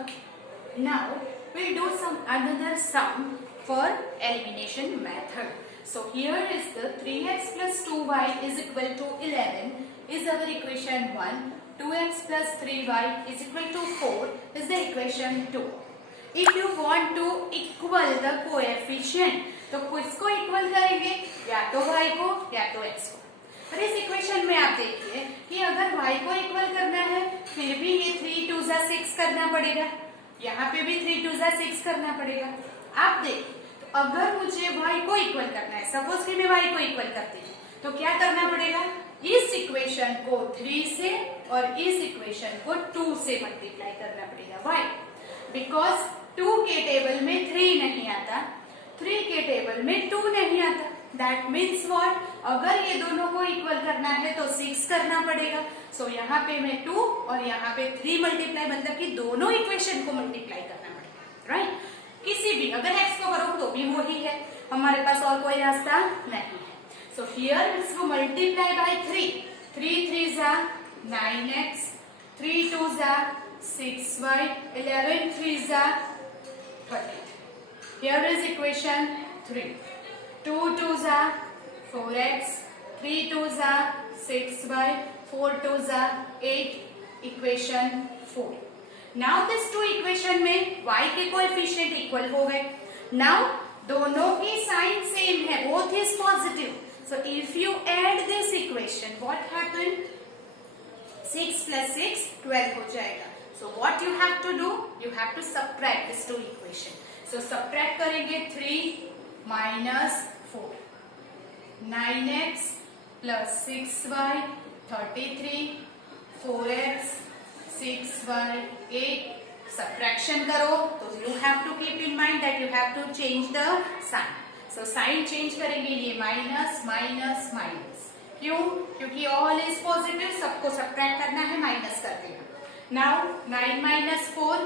Okay. Now we'll do some another sum for elimination method. So here is the 3x plus 2y is equal to 11 is our equation 1. 2x plus 3y is equal to 4 is the equation 2. If you want to equal the coefficient, तो किसको equal करेंगे? या तो y को या तो x को. पर इस इक्वेशन में आप देखिए कि अगर y को इक्वल करना है फिर भी ये 3 2 जा 6 करना पड़ेगा, यहाँ पे भी 3 2 जा 6 करना पड़ेगा. आप देखिए तो अगर मुझे y को इक्वल करना है, सपोज कि मैं y को इक्वल करती हूँ, तो क्या करना पड़ेगा? इस इक्वेशन को 3 से और इस इक्वेशन को 2 से मल्टीप्लाई करना पड़ेगा. वाई? बिकॉज 2 के टेबल में 3 नहीं आता, 3 के टेबल में 2 नहीं आता. That means what? अगर ये दोनों को इक्वल करना है तो 6 करना पड़ेगा. सो यहाँ पे मैं 2 और यहाँ पे 3 मल्टीप्लाई, मतलब कि दोनों इक्वेशन को मल्टीप्लाई करना पड़ेगा. राइट? किसी भी, अगर x को करो तो भी वही है, हमारे पास और कोई रास्ता नहीं है. सो हियर इसको मल्टीप्लाई बाय 3. 3 3 जा 9x, 3 2 जा 6y, 11 3 जा 30. Here is equation 3. 2 2 जा 4x, 3 2 जा 6y, 4 2 जा 8, equation 4. Now this two equation में y के कोएफिशिएंट इक्वल हो गए. Now दोनों की साइन सेम है, both is positive. So if you add this equation, what happened? 6 plus 6 12 हो जाएगा. So what you have to do? You have to subtract these two equation. So subtract करेंगे 3 minus 4. 9x plus 6y 33, 4x 6y 8. Subtraction करो तो you have to keep in mind that you have to change the sign. So sign change करेंगे, ये minus minus minus. क्यों? क्योंकि all is positive, सबको subtract करना है, माइनस कर देना. Now 9 minus 4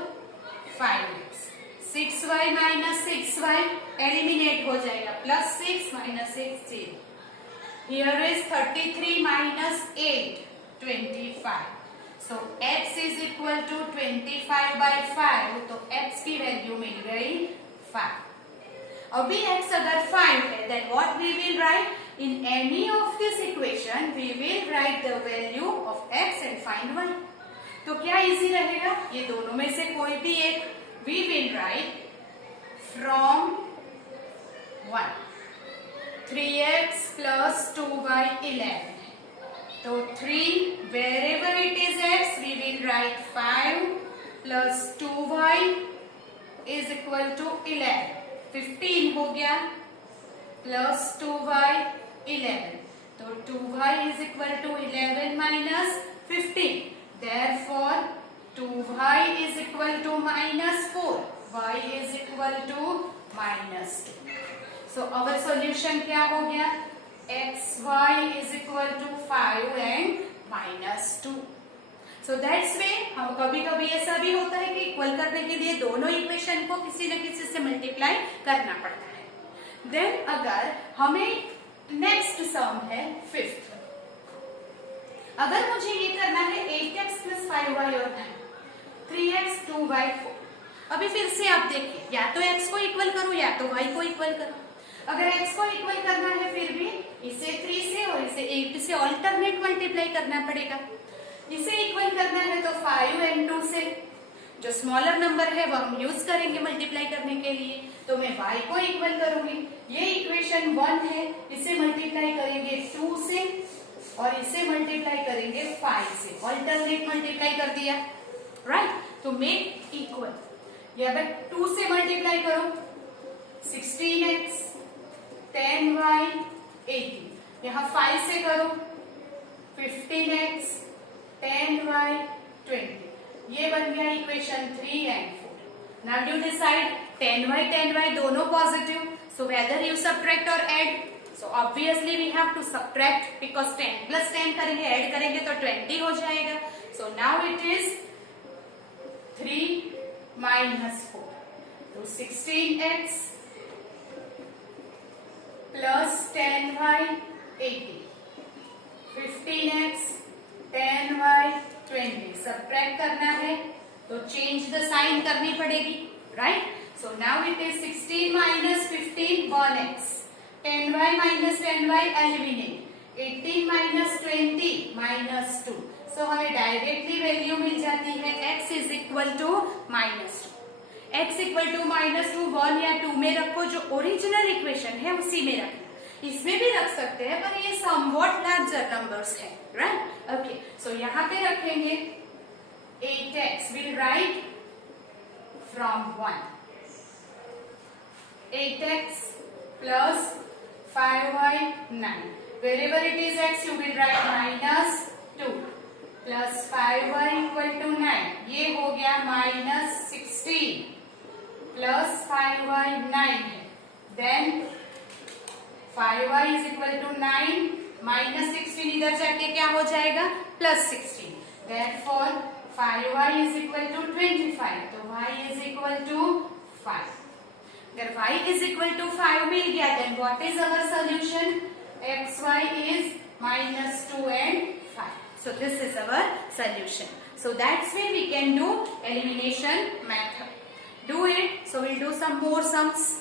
5x, 6y minus 6y eliminate हो जाएगा, plus 6 minus 6 0. Here is 33 minus 8 25. So x is equal to 25 by 5. तो x की वैल्यू मिल गई 5. अभी x अगर 5 है, then what we will write? In any of this equation we will write the value of x and find y. तो क्या easy रहेगा? ये दोनों में से कोई भी एक. We will write from 1. 3x plus 2y 11. So 3, wherever it is x, we will write 5 plus 2y is equal to 11. 15 हो गया plus 2y 11. तो 2y is equal to 11 minus 15. Therefore 2y is equal to minus 4. y is equal to minus 2. So our solution क्या हो गया? xy is equal to 5 and minus 2. So that's way हम कभी-कभी ऐसा भी होता है कि इक्वल करने के लिए दोनों इक्वेशन को किसी न किसी से मल्टीप्लाई करना पड़ता है. देन अगर हमें नेक्स्ट सम है 5th. अगर मुझे ये करना है 8x plus 5y और 9, 3x 2y 4. अभी फिर से आप देखिए, या तो x को इक्वल करो या तो y को इक्वल करो. अगर x को इक्वल करना है फिर भी इसे 3 से और इसे 8 से ऑल्टरनेट मल्टीप्लाई करना पड़ेगा. इसे इक्वल करना है तो 5 and 2 से, जो स्मॉलर नंबर है वो हम यूज करेंगे मल्टीप्लाई करने के लिए. तो मैं y को इक्वल करूंगी, ये इक्वेशन 1 है, इसे मल्टीप्लाई करेंगे 2 से और इसे मल्टीप्लाई करेंगे 5 से. ऑल्टरनेट मल्टीप्लाई कर दिया. राइट? तो मेक इक्वल. या 2 से मल्टीप्लाई करो 16x 10y 18. यहाँ 5 से करो 15x 10y 20. ये बन गया equation 3 and 4. Now you decide 10y दोनों positive, so whether you subtract or add. So obviously we have to subtract because 10 plus 10 करेंगे, ऐड करेंगे तो 20 हो जाएगा. So now it is 3 minus 4. तो 16x plus 10y 80. 15x 10y 20. Subtract करना है तो चेंज द साइन करनी पड़ेगी, right? So now it is 16 minus 15 1x, 10y minus 10y eliminate, 18 minus 20 minus 2. So हमें डायरेक्टली वैल्यू मिल जाती है x is equal to minus 2. x equal to minus 2 1 या 2 में रखो, जो ओरिजिनल इक्वेशन है उसी में रखना. इसमें भी रख सकते हैं पर ये समवॉट लार्जर नंबर्स है, राइट? ओके, सो यहाँ पे रखेंगे 8x, will write from 1, 8x plus 5y 9. Wherever it is x, you will write minus 2 plus 5y equal to 9. ये हो गया minus 16 plus 5y 9 है. Then 5y is equal to 9 minus 16 इधर जाके क्या हो जाएगा? plus 16. Therefore 5y is equal to 25. तो y is equal to 5. अगर y is equal to 5 मिल गया, then what is our solution? xy is minus 2 and 5. So this is our solution. So that's way we can do elimination method. Do it. So we'll do some more sums.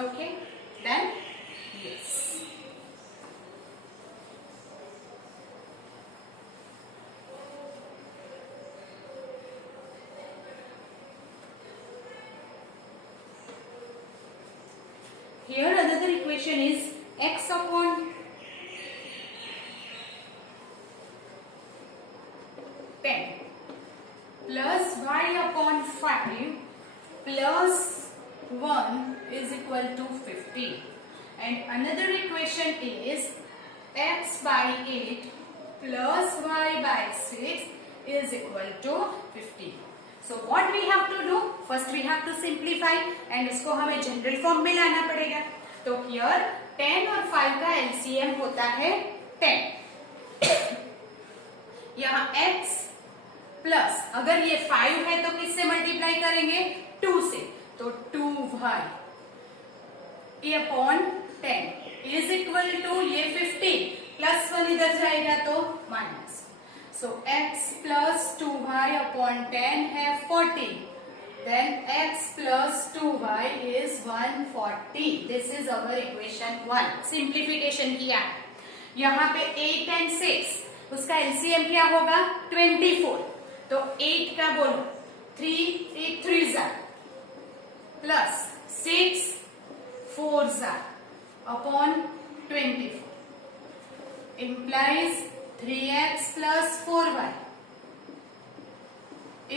Okay, then yes. Here another equation is x upon 10 plus y upon 5 plus 1 is equal to 15, and another equation is x by 8 plus y by 6 is equal to 15. So what we have to do? First we have to simplify and इसको हमें general form में लाना पड़ेगा. तो here 10 और 5 का LCM होता है 10. यहाँ x प्लस, अगर ये 5 है तो किससे मल्टीप्लाई करेंगे? 2 से. तो 2y ये अपॉन 10 इज इक्वल टू ये 15 प्लस 1 इधर जाएगा तो minus. So x plus 2y upon 10 है 40. Then x plus 2y is 140. This is our equation 1. Simplification किया है. यहाँ पे 8 एंड 6 उसका एलसीएम क्या होगा? 24. तो 8 का बोलो 3 3 जा plus 6 4s upon 24 implies 3x plus 4y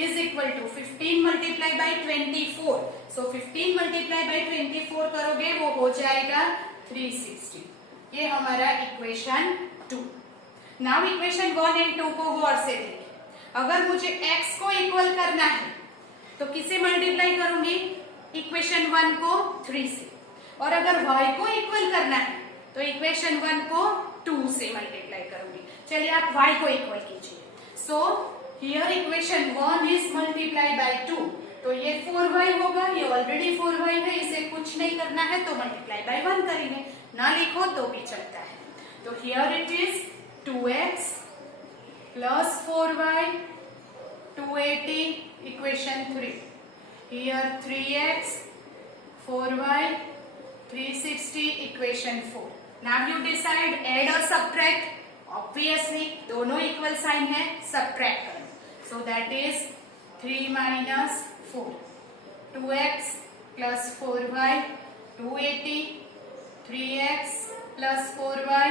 is equal to 15 multiplied by 24. So 15 multiplied by 24 करोगे वो हो जाएगा 360. ये हमारा इक्वेशन 2. नाउ इक्वेशन 1 एंड 2 को गौर से देखिए. अगर मुझे x को इक्वल करना है तो किसे मल्टीप्लाई करूंगी? इक्वेशन 1 को 3 से. और अगर y को इक्वल करना है तो इक्वेशन 1 को 2 से मल्टीप्लाई करूंगी. चलिए आप y को इक्वल कीजिए. So here equation 1 is multiply by 2. तो ये 4y होगा. ये ऑलरेडी 4y है, इसे कुछ नहीं करना है तो मल्टीप्लाई बाय 1 करेंगे. ना लिखो तो भी चलता है. तो here it is 2x plus 4y 280 equation 3. Here 3x 4y 360 equation 4. Now you decide add or subtract. Obviously दोनों इक्वल साइन है, subtract करो. So that is 3 minus 4. 2x plus 4y 280. 3x plus 4y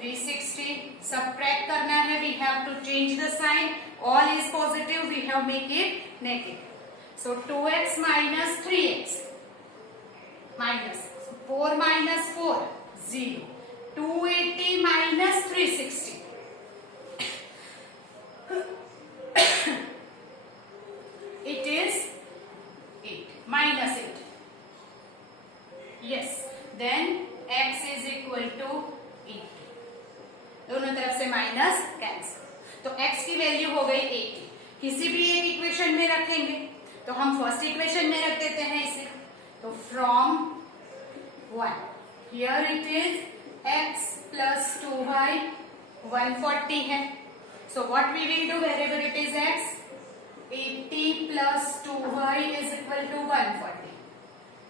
360. Subtract करना है. We have to change the sign. All is positive. We have make it negative. So 2x minus 3x minus 4 minus 4 0. 280 minus 360. It is 8 minus 8. Yes. Then x is equal to 8. दोनों तरफ से minus cancel. तो x की value हो गई 80। किसी भी एक इक्वेशन में रखेंगे तो हम फर्स्ट इक्वेशन में रख देते हैं इसे। तो from 1 here it is x plus 2y 140 है। So what we will do wherever it is x 80 plus 2y is equal to 140।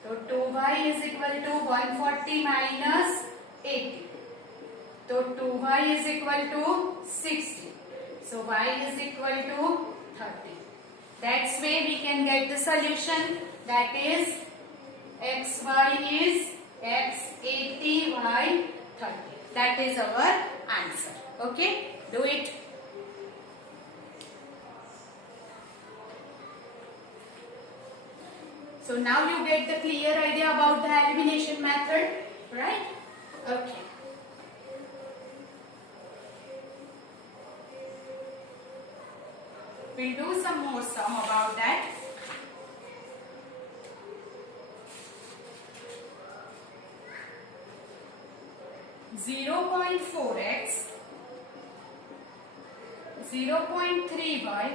तो 2y is equal to 140 minus 80। तो 2y is equal to 60। So y is equal to 30। That's way we can get the solution, that is xy is x 80 y 30। That is our answer. Okay, do it. So now you get the clear idea about the elimination method, right? Okay. We'll do some more sum about that. Zero 0.4x, 0.3y,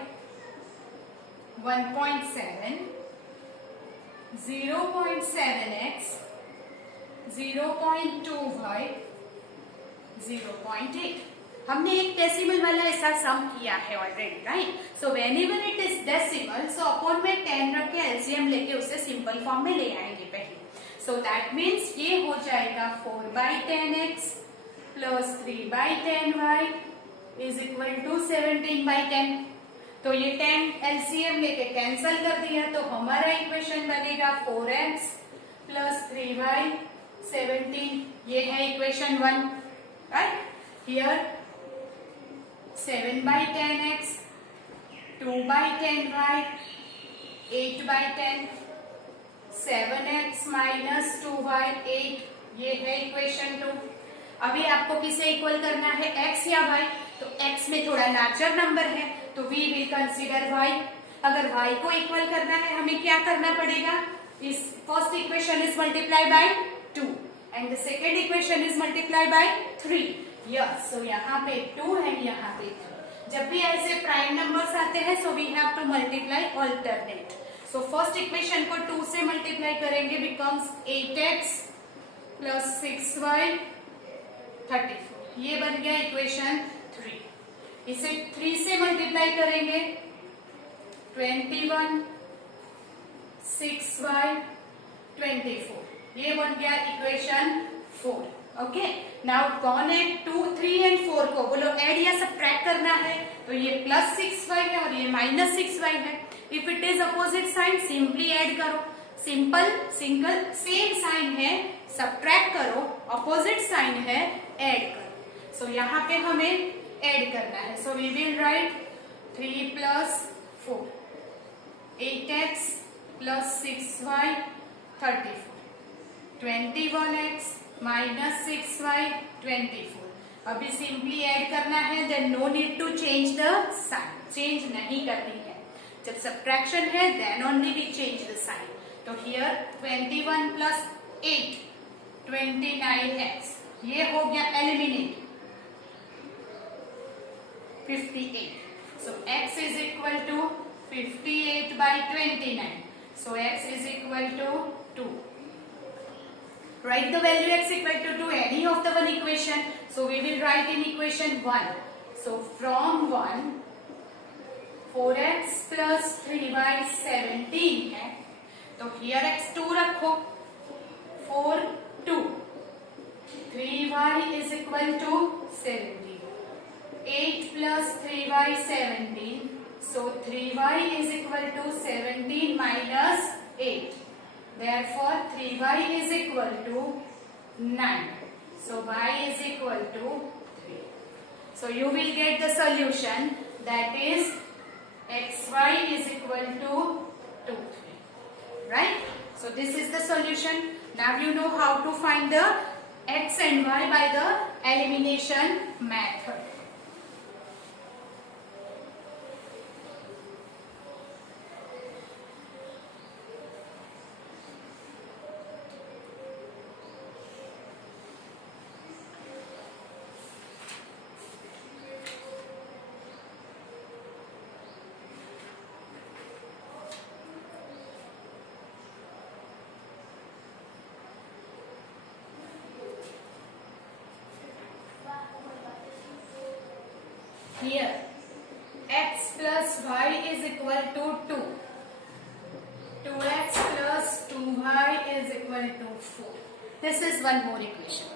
1.7, 0.7x, 0.2y, 0.8। हमने एक decimal वाला ऐसा सम किया है already, right? So whenever it is decimal, so upon में 10 रख के LCM लेके उसे सिंपल फॉर्म में ले आएंगे पहले। सो दैट मीन्स ये हो जाएगा 4/10x plus 3/10y is equal to 17/10। तो ये 10 एलसीएम लेके कैंसल कर दिया, तो हमारा इक्वेशन बनेगा 4x प्लस 3y 17। ये है equation 1, right? Here 7/10x, 2/10y, 8/10, 7x minus 2y 8, ये है इक्वेशन 2। अभी आपको किसे इक्वल करना है, x या y? तो x में थोड़ा लार्जर नंबर है तो वी विल कंसीडर y। अगर y को इक्वल करना है हमें क्या करना पड़ेगा, इस first equation is multiply by 2 and the second equation is multiply by 3। Yes, so यहाँ पे 2 एंड यहाँ पे 3। जब भी ऐसे प्राइम नंबर्स आते हैं so we have to multiply alternate. So first equation को 2 से मल्टीप्लाई करेंगे, बिकम्स 8x प्लस 6y 34। ये बन गया इक्वेशन 3। इसे 3 से मल्टीप्लाई करेंगे 21 6y 24। ये बन गया इक्वेशन 4। ओके, नाउ कौन है 2 3 एंड 4 को बोलो ऐड या सब्ट्रैक्ट करना है, तो ये प्लस 6y है और ये माइनस 6y है। If it is opposite sign simply add करो, सिंपल सिंगल सेम साइन है सब्ट्रैक्ट करो, अपोजिट साइन है ऐड करो। सो यहाँ पे हमें ऐड करना है, so we will write 3 plus 4 8x plus 6y 34, 21x minus 6y 24। अभी सिंपली ऐड करना है, then no need to change the sign, change नहीं करनी है। जब सब्ट्रैक्शन है then only we change the sign. तो हियर 21 प्लस 8 29x, ये हो गया eliminate 58। So x is equal to 58/29। So x is equal to 2. Write the value x equal to 2 any of the one equation. So we will write in equation 1. So from 1 4x plus 3y 17 है, तो here x 2 रखो, 4 2 3y is equal to 17, 8 plus 3y 17, so 3y is equal to 17 minus 8, therefore 3y is equal to 9, so y is equal to 3. So you will get the solution, that is xy is equal to 2 3, right? So this is the solution. Now you know how to find the x and y by the elimination method. here x plus y is equal to 2. 2x plus 2y is equal to 4. This is one more equation.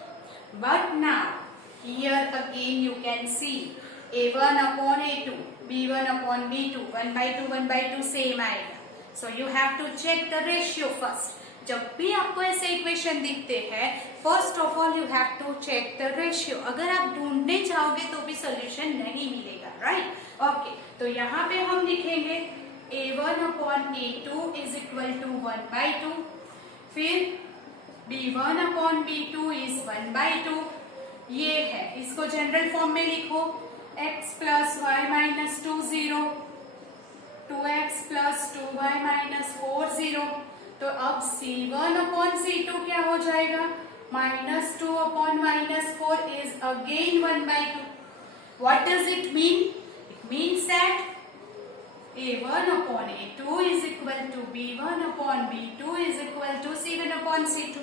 But now, here again you can see a1 upon a2, b1 upon b2, 1 by 2, 1 by 2 same आएगा. So you have to check the ratio first. जब भी आपको ऐसे equation दिखते हैं, first of all you have to check the ratio. अगर आप ढूंढने जाओगे तो भी सोल्यूशन नहीं मिलेगा, राइट? ओके, तो यहाँ पे हम लिखेंगे a1 upon a2 is equal to 1 by 2. फिर b1 upon b2 is 1 by 2. ये है, इसको जनरल फॉर्म में लिखो x plus y minus 2 0, 2x plus 2y minus 4 0. तो अब c1 upon c2 क्या हो जाएगा? minus 2 upon minus 4 is again 1 by 2. What does it mean? It means that a1 upon a2 is equal to b1 upon b2 is equal to c1 upon c2.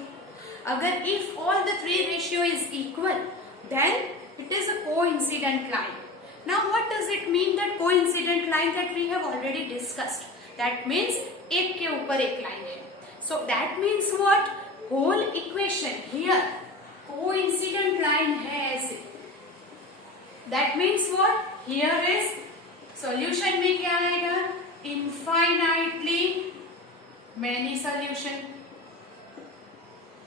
अगर if all the three ratio is equal, then it is a coincident line. Now what does it mean, that coincident line that we have already discussed? That means एक के ऊपर एक line है. So that means what? Whole equation here coincident line है ऐसे. That means what? Here is solution में क्या आएगा? Infinitely many solution.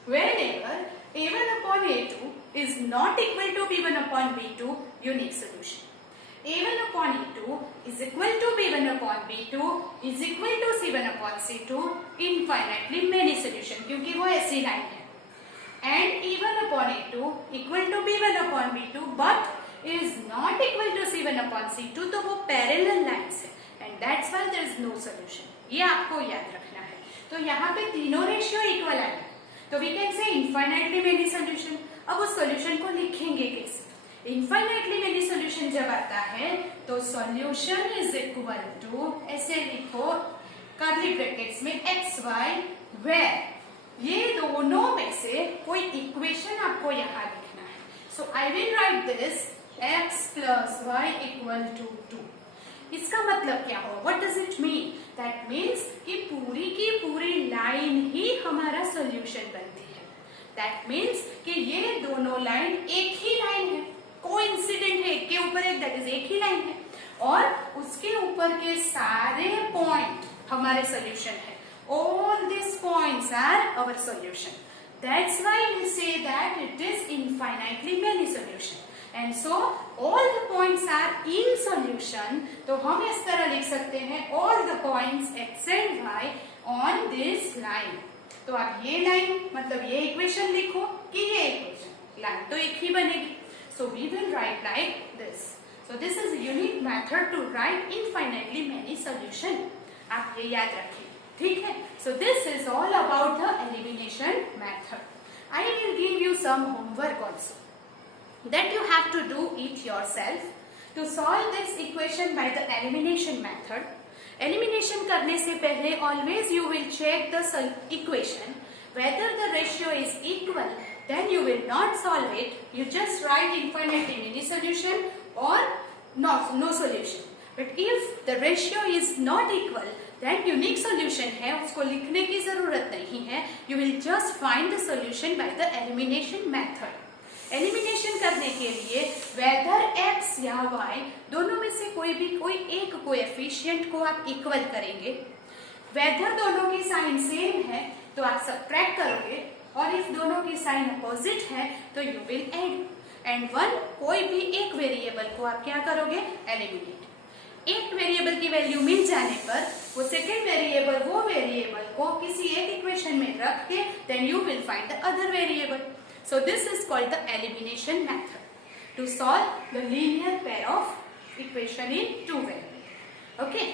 Whenever a1 upon a2 is not equal to b1 upon b2, unique solution. a1 upon a2 is equal to b1 upon b2 is equal to c1 upon c2, infinitely many solution, क्योंकि वो ऐसी line है. And a1 upon a2 equal to b1 upon b2 but is not equal to c1 upon c2, तो वो parallel lines है. And that's why there is no solution. ये आपको याद रखना है. तो यहाँ पे तीनों रेशियो इक्वल आए, तो we can say infinitely many solution. अब उस solution को लिखेंगे कैसे? Infinitely many solution जब आता है तो solution is equal to, ऐसे लिखो कर्ली ब्रैकेट्स में x y, where ये दोनों में से कोई इक्वेशन आपको यहाँ लिखना है. So I will write this x plus y equal to 2. इसका मतलब क्या हो? What does it mean? That means कि पूरी की पूरी लाइन ही हमारा सोल्यूशन बनती है. That means कि ये दोनों लाइन एक ही लाइन है, कोइंसिडेंट है, एक के ऊपर एक, दैट इज एक ही लाइन है, और उसके ऊपर के सारे पॉइंट हमारे सोल्यूशन है. All these points are our solution. That's why we say that it is infinitely many solution. And so all the points are in solution. तो हम इस तरह लिख सकते हैं all the points x and y on this line. तो आप ये लाइन मतलब ये इक्वेशन लिखो कि ये इक्वेशन, लाइन तो एक ही बनेगी. So we will write like this. So this is a unique method to write infinitely many solution. आप ये याद रखिए, ठीक है? So this is all about the elimination method. I will give you some homework also that you have to do it yourself to solve this equation by the elimination method. Elimination करने से पहले always you will check the equation whether the ratio is equal. Then you will not solve it. You just write infinitely many solution or no solution. But if the ratio is not equal, then unique solution है, उसको लिखने की जरूरत नहीं है. You will just find the solution by the elimination method. Elimination करने के लिए whether x या y दोनों में से कोई एक कोएफिशिएंट को आप इक्वल करेंगे. whether दोनों की साइन सेम है तो आप सब्ट्रैक्ट करोगे, और इफ दोनों की साइन अपोजिट है तो you will add. And one कोई भी एक वेरिएबल को आप क्या करोगे? एलिमिनेट. एक वेरिएबल की वैल्यू मिल जाने पर वो सेकेंड वेरिएबल वो वेरिएबल को किसी एक इक्वेशन में रख के then you will find the other variable. So this is called the elimination method to solve the linear pair of equation in two variables. Okay.